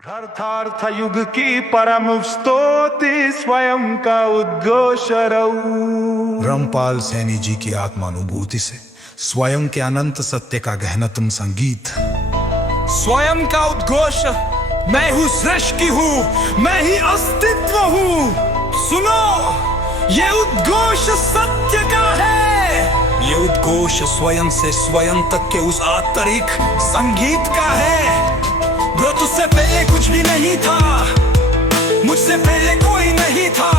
धर्तार्थ युग की परम स्तुति स्वयं का उद्घोष रामपाल सैनी जी की आत्मानुभूति से स्वयं के अनंत सत्य का गहनतम संगीत। स्वयं का उद्घोष, मैं हूँ सृष्टि हूँ, मैं ही अस्तित्व हूँ। सुनो, ये उद्घोष सत्य का है। ये उद्घोष स्वयं से स्वयं तक के उस आंतरिक संगीत का है। ब्रो, तुझसे पहले कुछ भी नहीं था, मुझसे पहले कोई नहीं था।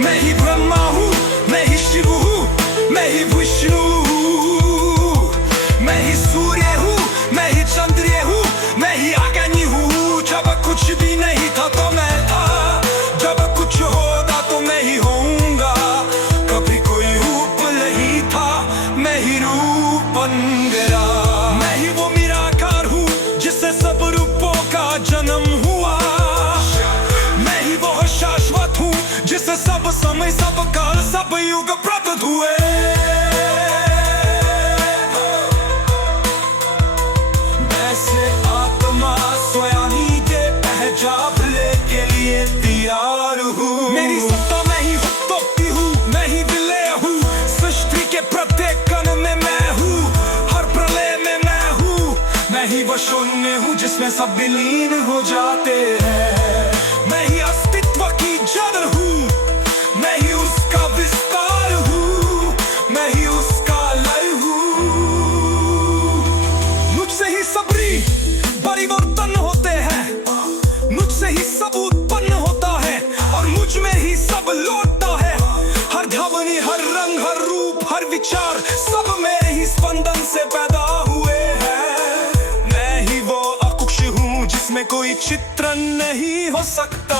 मैं ही ब्रह्मा हूँ, मैं ही शिव हूँ, मैं ही विष्णु हूँ, मैं ही सूर्य हूँ, मैं ही चंद्र हूँ, मैं ही अग्नि हूँ। जब कुछ भी नहीं था तो मैं था, जब कुछ होगा तो मैं ही होऊंगा। कभी कोई रूप नहीं था, मैं ही रूप बन गया। मैं ही वो निराकार हूँ जिससे सब रूपों का जन्म हुआ। मैं ही वो शाश्वत हूँ जिससे सब समय, सब काल, सब युग प्राप्त हुए। वैसे आत्मा स्वयं ही के पहचान के लिए तैयार हूँ। मेरी सत्ता मैं ही उत्पत्ति हूँ, मैं ही विलय हूँ। सृष्टि के प्रत्येक कण में मैं हूँ, हर प्रलय में मैं हूँ। मैं ही वो शून्य हूँ जिसमें सब विलीन हो जाते हैं। मैं ही अस्तित्व की जड़ हूँ, मैं ही उसका विस्तार हूँ, मैं ही उसका लय हूँ। मुझसे ही सबरी परिवर्तन होते हैं, मुझसे ही सब उत्पन्न होता है और मुझ में ही सब लौटता है। हर ध्वनि, हर रंग, हर रूप, हर विचार, सब मेरे ही स्पंदन से पैदा हुए हैं। मैं ही वो अकुश हूँ जिसमें कोई चित्रण नहीं हो सकता।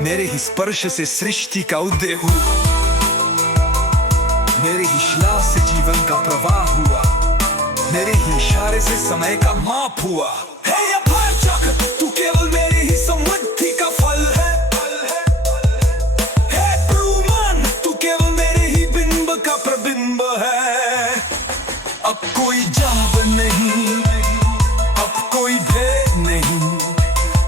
मेरे ही स्पर्श से सृष्टि का उदय हुआ, मेरे ही शिला से जीवन का प्रवाह हुआ, मेरे ही इशारे से समय का माप हुआ। हे यथार्थ, तू केवल मेरी ही समृद्धि का फल है। हे ब्रूमन, तू केवल मेरे ही बिंब का प्रतिबिंब है। अब कोई जाब नहीं, अब कोई भेद नहीं,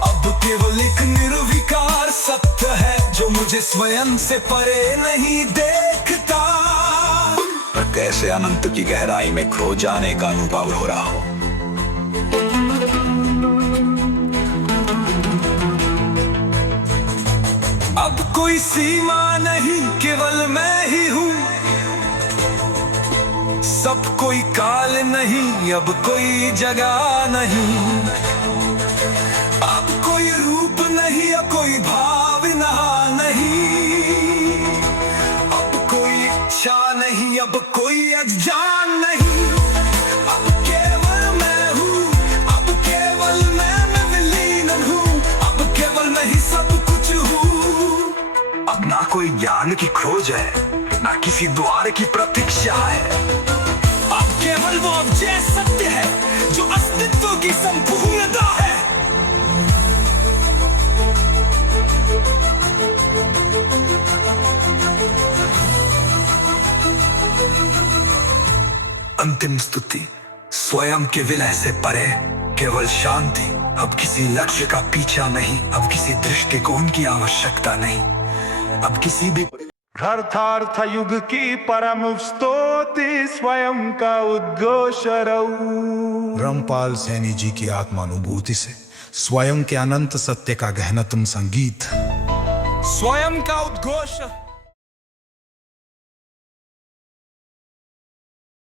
अब केवल एक निर्विकार सत्य है जो मुझे स्वयं से परे नहीं देखता। पर कैसे अनंत की गहराई में खो जाने का अनुभव हो रहा हो। अब कोई सीमा नहीं, केवल मैं ही हूँ। सब कोई काल नहीं, अब कोई जगह नहीं। अब कोई रूप नहीं, अब कोई भावना नहीं। अब कोई इच्छा नहीं, अब कोई अज्ञान नहीं। अब केवल मैं हूँ, अब केवल मैं विलीन हूँ। अब केवल मैं ही सब कुछ हूँ। अब ना कोई ज्ञान की खोज है, ना किसी द्वार की प्रतीक्षा है। अब केवल वो अवचेतन सत्य है जो अस्तित्व की संपूर्णता है। अंतिम स्तुति स्वयं के विलय से परे, केवल शांति। अब किसी लक्ष्य का पीछा नहीं, अब किसी दृष्टिकोण की आवश्यकता नहीं, अब किसी भी धर्तार्थ युग की परम स्तुति स्वयं का उद्घोष रामपाल सैनी जी की आत्मानुभूति से स्वयं के अनंत सत्य का गहनतम संगीत। स्वयं का उद्घोष।